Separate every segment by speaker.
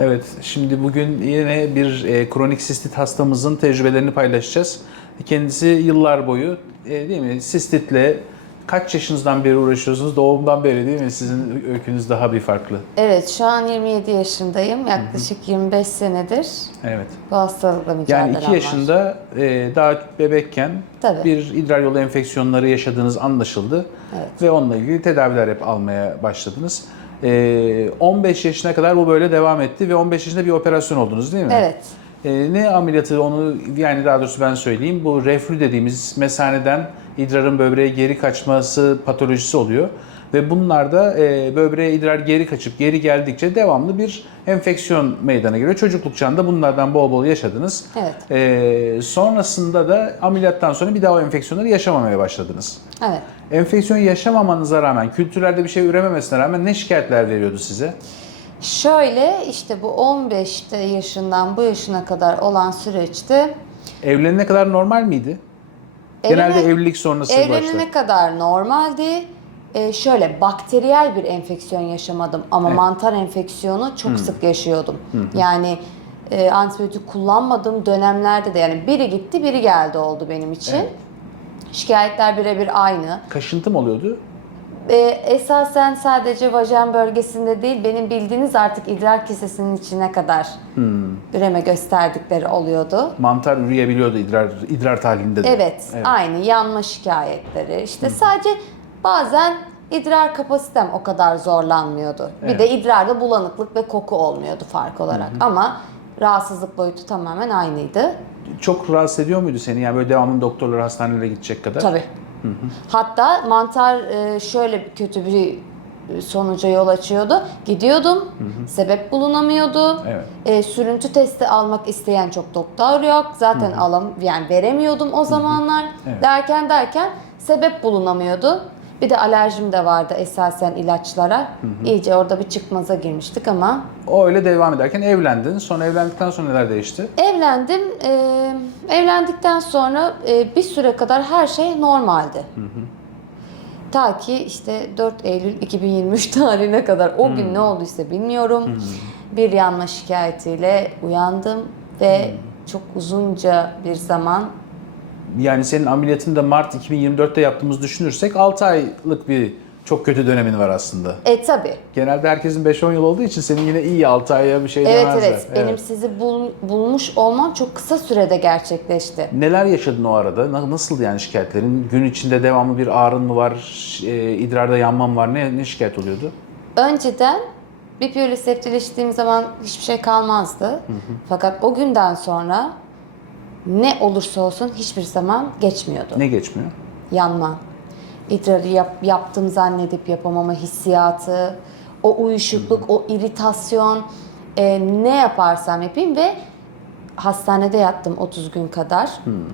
Speaker 1: Evet, şimdi bugün yine bir e, kronik sistit hastamızın tecrübelerini paylaşacağız. Kendisi yıllar boyu e, değil mi sistitle kaç yaşınızdan beri uğraşıyorsunuz? Doğumdan beri değil mi? Sizin öykünüz daha bir farklı.
Speaker 2: Evet, şu an 27 yaşındayım. Yaklaşık 25 senedir
Speaker 1: Evet.
Speaker 2: bu hastalıkla mücadelem
Speaker 1: Yani
Speaker 2: var.
Speaker 1: 2 yaşında e, daha bebekken
Speaker 2: Tabii.
Speaker 1: bir idrar yolu enfeksiyonları yaşadığınız anlaşıldı.
Speaker 2: Evet.
Speaker 1: Ve onunla ilgili tedaviler hep almaya başladınız. E, 15 yaşına kadar bu böyle devam etti ve 15 yaşında bir operasyon oldunuz değil mi?
Speaker 2: Evet.
Speaker 1: E, ne ameliyatı onu yani daha doğrusu ben söyleyeyim. Bu reflü dediğimiz mesaneden idrarın böbreğe geri kaçması patolojisi oluyor. Ve bunlarda e, böbreğe idrar geri kaçıp geri geldikçe devamlı bir enfeksiyon meydana geliyor. Çocukluk çağında bunlardan bol bol yaşadınız.
Speaker 2: Evet.
Speaker 1: E, sonrasında da ameliyattan sonra bir daha o enfeksiyonları yaşamamaya başladınız.
Speaker 2: Evet.
Speaker 1: Enfeksiyon yaşamamanıza rağmen, kültürlerde bir şey ürememesine rağmen ne şikayetler veriyordu size?
Speaker 2: Şöyle işte bu 15 yaşından bu yaşına kadar olan süreçte
Speaker 1: Evlenene kadar normal miydi? Genelde evlilik sonrası başlar.
Speaker 2: evlenene kadar normaldi. Ee, şöyle bakteriyel bir enfeksiyon yaşamadım ama
Speaker 1: Evet.
Speaker 2: mantar enfeksiyonu çok sık yaşıyordum. Yani e, antibiyotik kullanmadığım dönemlerde de yani biri gitti biri geldi oldu benim için.
Speaker 1: Evet.
Speaker 2: Şikayetler birebir aynı.
Speaker 1: Kaşıntı mı oluyordu?
Speaker 2: Ee, esasen sadece vajen bölgesinde değil, benim bildiğiniz artık idrar kesesinin içine kadar üreme gösterdikleri oluyordu.
Speaker 1: Mantar üreyebiliyordu idrar idrar tahlilinde de.
Speaker 2: Evet, aynı yanma şikayetleri. İşte sadece bazen idrar kapasitem o kadar zorlanmıyordu.
Speaker 1: Evet.
Speaker 2: Bir de idrarda bulanıklık ve koku olmuyordu fark olarak. Ama rahatsızlık boyutu tamamen aynıydı.
Speaker 1: Çok rahatsız ediyor muydu seni? Yani böyle devamlı doktorlar hastanelere gidecek kadar.
Speaker 2: Tabii. Hatta mantar e, şöyle kötü bir sonuca yol açıyordu. Gidiyordum, sebep bulunamıyordu.
Speaker 1: Evet.
Speaker 2: E, sürüntü testi almak isteyen çok doktor yok. Zaten alam yani veremiyordum o zamanlar.
Speaker 1: Evet.
Speaker 2: Derken derken sebep bulunamıyordu. Bir de alerjim de vardı esasen ilaçlara. İyice orada bir çıkmaza girmiştik ama
Speaker 1: O öyle devam ederken evlendin. Sonra evlendikten sonra neler değişti?
Speaker 2: Evlendim. Ee, evlendikten sonra e, bir süre kadar her şey normaldi. Ta ki işte 4 Eylül 2023 tarihine kadar o gün ne olduysa bilmiyorum. Bir yanma şikayetiyle uyandım ve çok uzunca bir zaman
Speaker 1: Yani senin ameliyatını da Mart 2024'te yaptığımızı düşünürsek 6 aylık bir çok kötü dönemin var aslında.
Speaker 2: e tabi
Speaker 1: Genelde herkesin 5-10 yıl olduğu için senin yine iyi 6 aya bir şey
Speaker 2: evet
Speaker 1: demezler.
Speaker 2: evet benim sizi bul- bulmuş olmam çok kısa sürede gerçekleşti.
Speaker 1: Neler yaşadın o arada? Na- Nasıl yani şikayetlerin? Gün içinde devamlı bir ağrın mı var? E, idrarda yanma mı var? Ne, ne şikayet oluyordu?
Speaker 2: Önceden bir piyole septil içtiğim zaman hiçbir şey kalmazdı. Fakat o günden sonra ne olursa olsun hiçbir zaman geçmiyordu.
Speaker 1: Ne geçmiyor?
Speaker 2: Yanma, idrarı yap, yaptım zannedip yapamama hissiyatı, o uyuşukluk, o iritasyon, e, ne yaparsam yapayım ve hastanede yattım 30 gün kadar.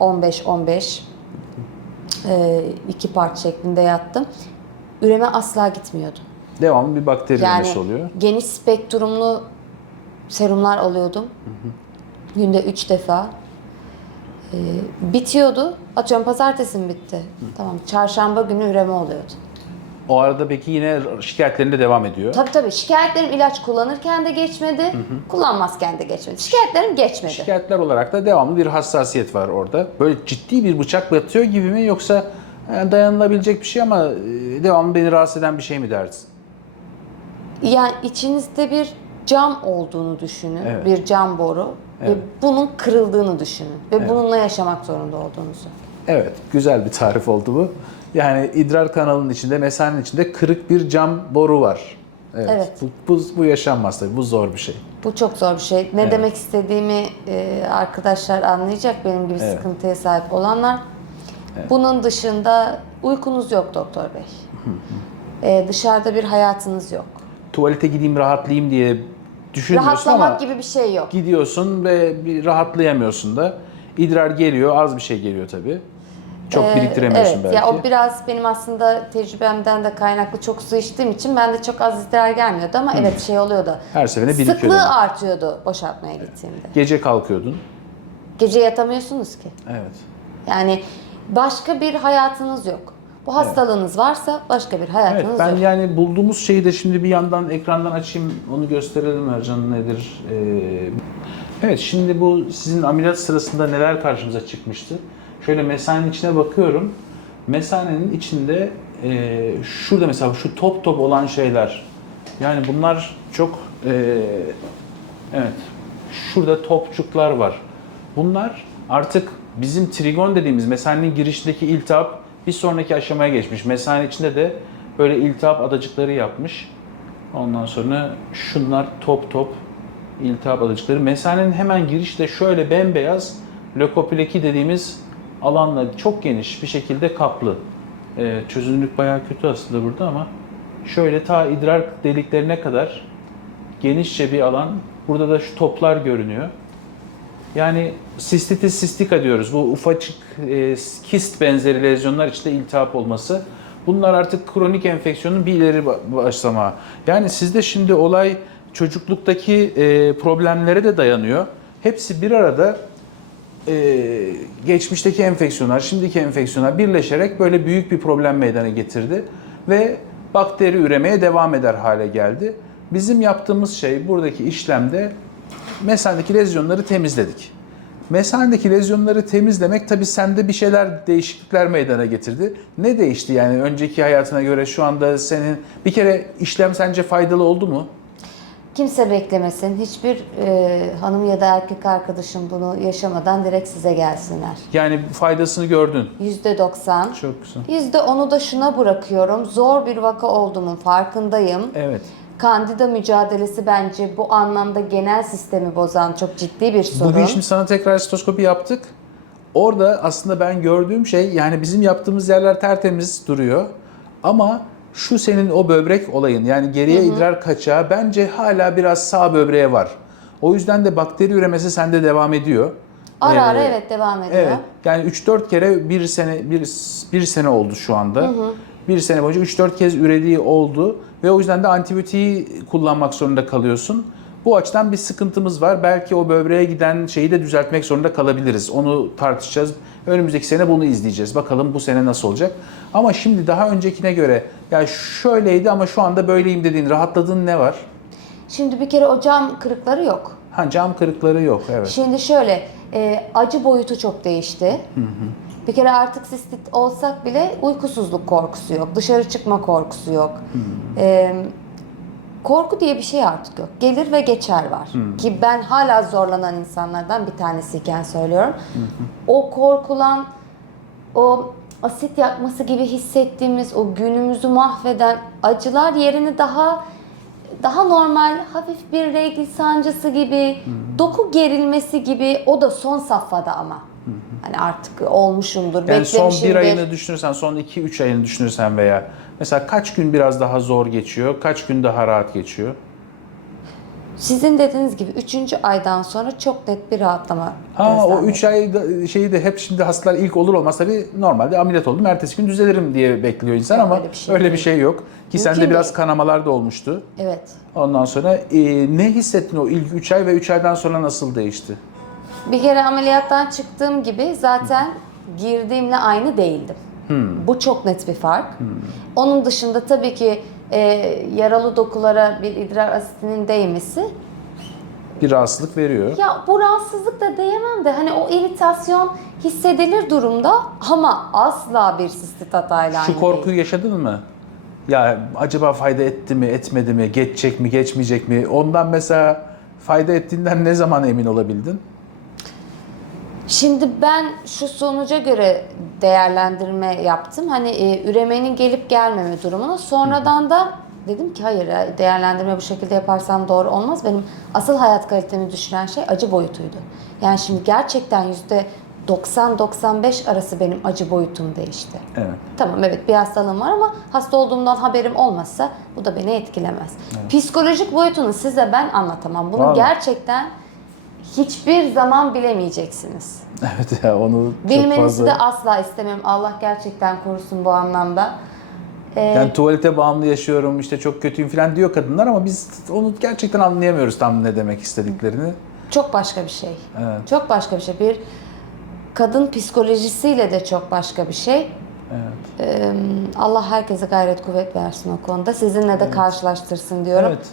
Speaker 2: 15-15 e, iki part şeklinde yattım. Üreme asla gitmiyordu.
Speaker 1: Devamlı bir bakteri
Speaker 2: Yani
Speaker 1: üremesi oluyor.
Speaker 2: geniş spektrumlu serumlar alıyordum. Günde 3 defa. Ee, bitiyordu. Atıyorum pazartesi mi bitti? Tamam. Çarşamba günü üreme oluyordu.
Speaker 1: O arada peki yine şikayetlerinde devam ediyor.
Speaker 2: Tabii tabii. Şikayetlerim ilaç kullanırken de geçmedi. Kullanmazken de geçmedi. Şikayetlerim geçmedi.
Speaker 1: Şikayetler olarak da devamlı bir hassasiyet var orada. Böyle ciddi bir bıçak batıyor gibi mi yoksa e, dayanılabilecek bir şey ama e, devamlı beni rahatsız eden bir şey mi dersin?
Speaker 2: Yani içinizde bir cam olduğunu düşünün.
Speaker 1: Evet.
Speaker 2: Bir cam boru.
Speaker 1: Evet.
Speaker 2: Ve bunun kırıldığını düşünün. Ve bununla yaşamak zorunda olduğunuzu.
Speaker 1: Evet, güzel bir tarif oldu bu. Yani idrar kanalının içinde, mesanenin içinde kırık bir cam boru var. Evet.
Speaker 2: Evet.
Speaker 1: Bu, bu, bu yaşanmaz tabii, bu zor bir şey.
Speaker 2: Bu çok zor bir şey. Ne
Speaker 1: Evet.
Speaker 2: demek istediğimi e, arkadaşlar anlayacak benim gibi
Speaker 1: Evet.
Speaker 2: sıkıntıya sahip olanlar. Bunun dışında uykunuz yok doktor bey. E, dışarıda bir hayatınız yok.
Speaker 1: Tuvalete gideyim rahatlayayım diye düşünmüyorsun
Speaker 2: Rahatlamak
Speaker 1: ama
Speaker 2: gibi bir şey yok.
Speaker 1: gidiyorsun ve bir rahatlayamıyorsun da. İdrar geliyor, az bir şey geliyor tabii. Çok
Speaker 2: Ee,
Speaker 1: biriktiremiyorsun
Speaker 2: evet,
Speaker 1: belki.
Speaker 2: Ya o biraz benim aslında tecrübemden de kaynaklı çok su içtiğim için ben de çok az idrar gelmiyordu ama evet şey oluyordu.
Speaker 1: Her seferinde birikiyor.
Speaker 2: Sıklığı artıyordu boşaltmaya gittiğimde.
Speaker 1: Gece kalkıyordun.
Speaker 2: Gece yatamıyorsunuz ki.
Speaker 1: Evet.
Speaker 2: Yani başka bir hayatınız yok. Bu hastalığınız varsa başka bir
Speaker 1: Evet
Speaker 2: hayatınız
Speaker 1: ben
Speaker 2: yok.
Speaker 1: yani bulduğumuz şeyi de şimdi bir yandan ekrandan açayım onu gösterelim Ercan nedir. Ee, evet şimdi bu sizin ameliyat sırasında neler karşımıza çıkmıştı. Şöyle mesanenin içine bakıyorum. Mesanenin içinde e, şurada mesela şu top top olan şeyler. Yani bunlar çok e, evet şurada topçuklar var. Bunlar artık bizim trigon dediğimiz mesanenin girişindeki iltihap bir sonraki aşamaya geçmiş. Mesane içinde de böyle iltihap adacıkları yapmış. Ondan sonra şunlar top top iltihap adacıkları. Mesanenin hemen girişte şöyle bembeyaz lökopleki dediğimiz alanla çok geniş bir şekilde kaplı. Ee, çözünürlük bayağı kötü aslında burada ama şöyle ta idrar deliklerine kadar genişçe bir alan. Burada da şu toplar görünüyor. Yani sistitis sistika diyoruz. Bu ufacık e, kist benzeri lezyonlar içinde iltihap olması. Bunlar artık kronik enfeksiyonun bir ileri ba- başlama. Yani sizde şimdi olay çocukluktaki e, problemlere de dayanıyor. Hepsi bir arada e, geçmişteki enfeksiyonlar, şimdiki enfeksiyonlar birleşerek böyle büyük bir problem meydana getirdi ve bakteri üremeye devam eder hale geldi. Bizim yaptığımız şey buradaki işlemde mesanedeki lezyonları temizledik. Mesanedeki lezyonları temizlemek tabii sende bir şeyler değişiklikler meydana getirdi. Ne değişti yani önceki hayatına göre şu anda senin bir kere işlem sence faydalı oldu mu?
Speaker 2: Kimse beklemesin. Hiçbir e, hanım ya da erkek arkadaşım bunu yaşamadan direkt size gelsinler.
Speaker 1: Yani faydasını gördün.
Speaker 2: Yüzde doksan.
Speaker 1: Çok güzel.
Speaker 2: Yüzde onu da şuna bırakıyorum. Zor bir vaka olduğumun farkındayım.
Speaker 1: Evet.
Speaker 2: Kandida mücadelesi bence bu anlamda genel sistemi bozan çok ciddi bir sorun.
Speaker 1: Bugün şimdi sana tekrar sitoskopi yaptık. Orada aslında ben gördüğüm şey yani bizim yaptığımız yerler tertemiz duruyor. Ama şu senin o böbrek olayın yani geriye idrar kaçağı bence hala biraz sağ böbreğe var. O yüzden de bakteri üremesi sende devam ediyor.
Speaker 2: Ara ara
Speaker 1: Ee,
Speaker 2: evet devam ediyor.
Speaker 1: Evet. Yani 3-4 kere bir sene bir, bir sene oldu şu anda. Bir sene boyunca 3-4 kez ürediği oldu ve o yüzden de antibiyotiği kullanmak zorunda kalıyorsun. Bu açıdan bir sıkıntımız var. Belki o böbreğe giden şeyi de düzeltmek zorunda kalabiliriz. Onu tartışacağız. Önümüzdeki sene bunu izleyeceğiz. Bakalım bu sene nasıl olacak. Ama şimdi daha öncekine göre ya şöyleydi ama şu anda böyleyim dediğin, rahatladığın ne var?
Speaker 2: Şimdi bir kere o cam kırıkları yok.
Speaker 1: Ha cam kırıkları yok. Evet.
Speaker 2: Şimdi şöyle e, acı boyutu çok değişti. Bir kere artık sistit olsak bile uykusuzluk korkusu yok. Dışarı çıkma korkusu yok. E, korku diye bir şey artık yok. Gelir ve geçer var. Ki ben hala zorlanan insanlardan bir tanesiyken söylüyorum. O korkulan, o asit yakması gibi hissettiğimiz, o günümüzü mahveden acılar yerini daha daha normal hafif bir regl sancısı gibi, doku gerilmesi gibi o da son safhada ama. Hani artık olmuşumdur,
Speaker 1: Yani son bir ayını düşünürsen, son 2-3 ayını düşünürsen veya mesela kaç gün biraz daha zor geçiyor, kaç gün daha rahat geçiyor?
Speaker 2: Sizin dediğiniz gibi 3. aydan sonra çok net bir rahatlama
Speaker 1: Ha o
Speaker 2: gözlemledim.
Speaker 1: 3 ay da- şeyi de hep şimdi hastalar ilk olur olmaz tabii normalde ameliyat oldum ertesi gün düzelirim diye bekliyor insan
Speaker 2: Yok,
Speaker 1: ama
Speaker 2: öyle bir şey değil.
Speaker 1: şey yok. Ki sende biraz
Speaker 2: değil.
Speaker 1: kanamalar da olmuştu.
Speaker 2: Evet.
Speaker 1: Ondan sonra e, ne hissettin o ilk 3 ay ve 3 aydan sonra nasıl değişti?
Speaker 2: Bir kere ameliyattan çıktığım gibi zaten girdiğimle aynı değildim. Bu çok net bir fark. Onun dışında tabii ki e, yaralı dokulara bir idrar asitinin değmesi
Speaker 1: Bir rahatsızlık veriyor.
Speaker 2: Ya bu rahatsızlık da diyemem de hani o iritasyon hissedilir durumda ama asla bir sistit hatayla
Speaker 1: Şu korkuyu
Speaker 2: değil.
Speaker 1: yaşadın mı? Ya acaba fayda etti mi, etmedi mi, geçecek mi, geçmeyecek mi? Ondan mesela fayda ettiğinden ne zaman emin olabildin?
Speaker 2: Şimdi ben şu sonuca göre değerlendirme yaptım. Hani e, üremenin gelip gelmeme durumunu. Sonradan da dedim ki hayır ya, değerlendirme bu şekilde yaparsam doğru olmaz. Benim asıl hayat kalitemi düşüren şey acı boyutuydu. Yani şimdi gerçekten yüzde 90-95 arası benim acı boyutum değişti.
Speaker 1: Evet.
Speaker 2: Tamam evet bir hastalığım var ama hasta olduğumdan haberim olmasa bu da beni etkilemez. Psikolojik boyutunu size ben anlatamam. Bunu
Speaker 1: Vallahi.
Speaker 2: gerçekten hiçbir zaman bilemeyeceksiniz.
Speaker 1: Evet ya onu çok
Speaker 2: Bilmenizi
Speaker 1: fazla...
Speaker 2: de asla istemem. Allah gerçekten korusun bu anlamda. Ee,
Speaker 1: Yani tuvalete bağımlı yaşıyorum işte çok kötüyüm falan diyor kadınlar ama biz onu gerçekten anlayamıyoruz tam ne demek istediklerini.
Speaker 2: çok başka bir şey.
Speaker 1: Evet.
Speaker 2: Çok başka bir şey. Bir kadın psikolojisiyle de çok başka bir şey.
Speaker 1: Evet.
Speaker 2: Ee, Allah herkese gayret kuvvet versin o konuda. Sizinle de karşılaştırsın diyorum.
Speaker 1: Evet.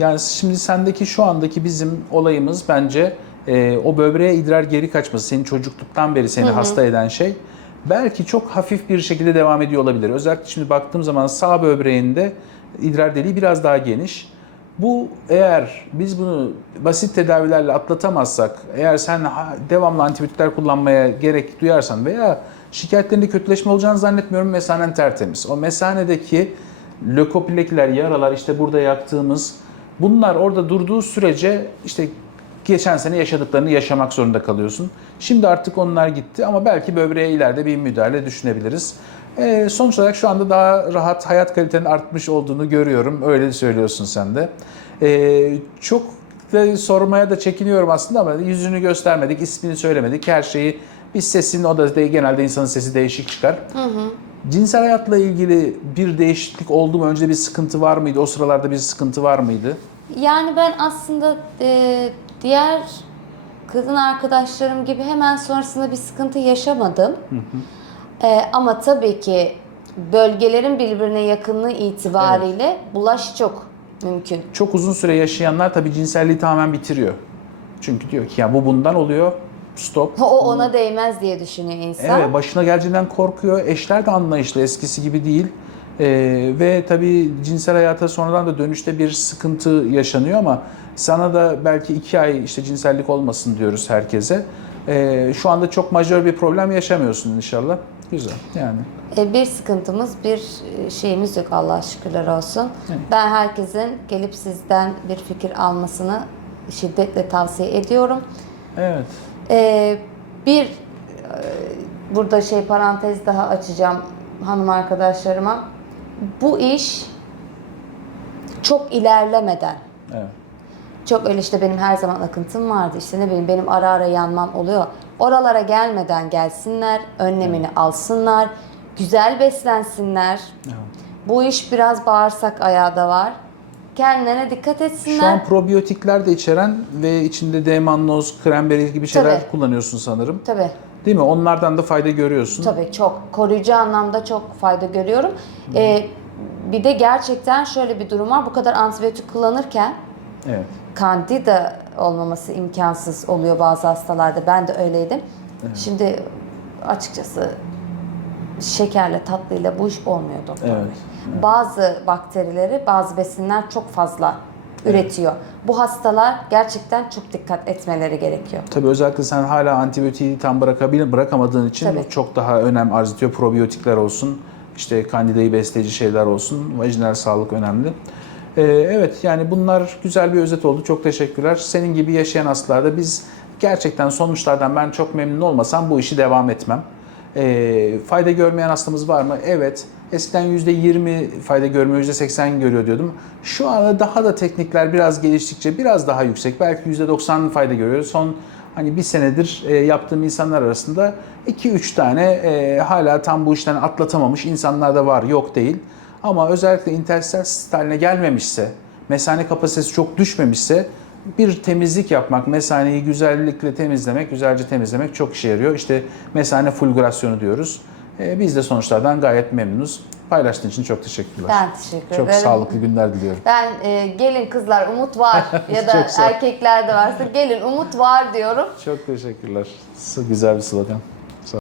Speaker 1: Yani şimdi sendeki şu andaki bizim olayımız bence e, o böbreğe idrar geri kaçması, senin çocukluktan beri seni hasta eden şey belki çok hafif bir şekilde devam ediyor olabilir. Özellikle şimdi baktığım zaman sağ böbreğinde idrar deliği biraz daha geniş. Bu eğer biz bunu basit tedavilerle atlatamazsak, eğer sen devamlı antibiyotikler kullanmaya gerek duyarsan veya şikayetlerinde kötüleşme olacağını zannetmiyorum mesanen tertemiz. O mesanedeki lökoplakiler, yaralar işte burada yaktığımız bunlar orada durduğu sürece işte geçen sene yaşadıklarını yaşamak zorunda kalıyorsun. Şimdi artık onlar gitti ama belki böbreğe ileride bir müdahale düşünebiliriz. Ee, sonuç olarak şu anda daha rahat hayat kalitenin artmış olduğunu görüyorum. Öyle söylüyorsun sen de. Ee, çok da sormaya da çekiniyorum aslında ama yüzünü göstermedik, ismini söylemedik. Her şeyi biz sesin o da de- genelde insanın sesi değişik çıkar. Cinsel hayatla ilgili bir değişiklik oldu mu? Önce bir sıkıntı var mıydı? O sıralarda bir sıkıntı var mıydı?
Speaker 2: Yani ben aslında e, diğer kadın arkadaşlarım gibi hemen sonrasında bir sıkıntı yaşamadım. E, ama tabii ki bölgelerin birbirine yakınlığı itibariyle bulaş çok mümkün.
Speaker 1: Çok uzun süre yaşayanlar tabii cinselliği tamamen bitiriyor. Çünkü diyor ki ya bu bundan oluyor. Stop.
Speaker 2: O ona değmez diye düşünüyor insan.
Speaker 1: Evet, başına geleceğinden korkuyor. Eşler de anlayışlı, eskisi gibi değil. Ee, ve tabii cinsel hayata sonradan da dönüşte bir sıkıntı yaşanıyor ama sana da belki iki ay işte cinsellik olmasın diyoruz herkese. Ee, şu anda çok majör bir problem yaşamıyorsun inşallah. Güzel yani.
Speaker 2: E, bir sıkıntımız, bir e, şeyimiz yok Allah'a şükürler olsun. Ben herkesin gelip sizden bir fikir almasını şiddetle tavsiye ediyorum.
Speaker 1: Evet.
Speaker 2: E, bir e, burada şey parantez daha açacağım hanım arkadaşlarıma. Bu iş çok ilerlemeden
Speaker 1: Evet.
Speaker 2: çok öyle işte benim her zaman akıntım vardı. işte ne bileyim benim ara ara yanmam oluyor. Oralara gelmeden gelsinler, önlemini alsınlar, güzel beslensinler. Bu iş biraz bağırsak ayağı da var. Kendilerine dikkat
Speaker 1: Şu
Speaker 2: etsinler.
Speaker 1: an probiyotikler de içeren ve içinde D-mannoz, kremberi gibi şeyler
Speaker 2: Tabii.
Speaker 1: kullanıyorsun sanırım.
Speaker 2: Tabii,
Speaker 1: Değil mi? Onlardan da fayda görüyorsun.
Speaker 2: tabii çok. Koruyucu anlamda çok fayda görüyorum. Ee, bir de gerçekten şöyle bir durum var. Bu kadar antibiyotik kullanırken
Speaker 1: Evet.
Speaker 2: kandida olmaması imkansız oluyor bazı hastalarda. Ben de öyleydim. Şimdi açıkçası şekerle tatlıyla bu iş olmuyor doktor.
Speaker 1: Evet,
Speaker 2: Bey. Bazı bakterileri, bazı besinler çok fazla üretiyor. Bu hastalar gerçekten çok dikkat etmeleri gerekiyor.
Speaker 1: Tabii özellikle sen hala antibiyotiği tam bırakabil bırakamadığın için
Speaker 2: Tabii.
Speaker 1: çok daha önem arz ediyor. Probiyotikler olsun, işte kandidayı besleyici şeyler olsun, vajinal sağlık önemli. Ee, evet yani bunlar güzel bir özet oldu. Çok teşekkürler. Senin gibi yaşayan hastalarda biz gerçekten sonuçlardan ben çok memnun olmasam bu işi devam etmem. Ee, fayda görmeyen hastamız var mı? Evet. Eskiden %20 fayda görmüyor, %80 görüyor diyordum. Şu anda daha da teknikler biraz geliştikçe biraz daha yüksek. Belki %90 fayda görüyor. Son hani bir senedir e, yaptığım insanlar arasında 2-3 tane e, hala tam bu işten atlatamamış insanlar da var, yok değil. Ama özellikle interstisyal sit haline gelmemişse, mesane kapasitesi çok düşmemişse bir temizlik yapmak, mesaneyi güzellikle temizlemek, güzelce temizlemek çok işe yarıyor. İşte mesane fulgurasyonu diyoruz. E, biz de sonuçlardan gayet memnunuz. Paylaştığın için çok teşekkürler.
Speaker 2: Ben teşekkür
Speaker 1: çok
Speaker 2: ederim.
Speaker 1: sağlıklı günler diliyorum.
Speaker 2: Ben e, gelin kızlar umut var ya da
Speaker 1: Çok
Speaker 2: erkekler de varsa gelin umut var diyorum.
Speaker 1: Çok teşekkürler. Güzel bir slogan.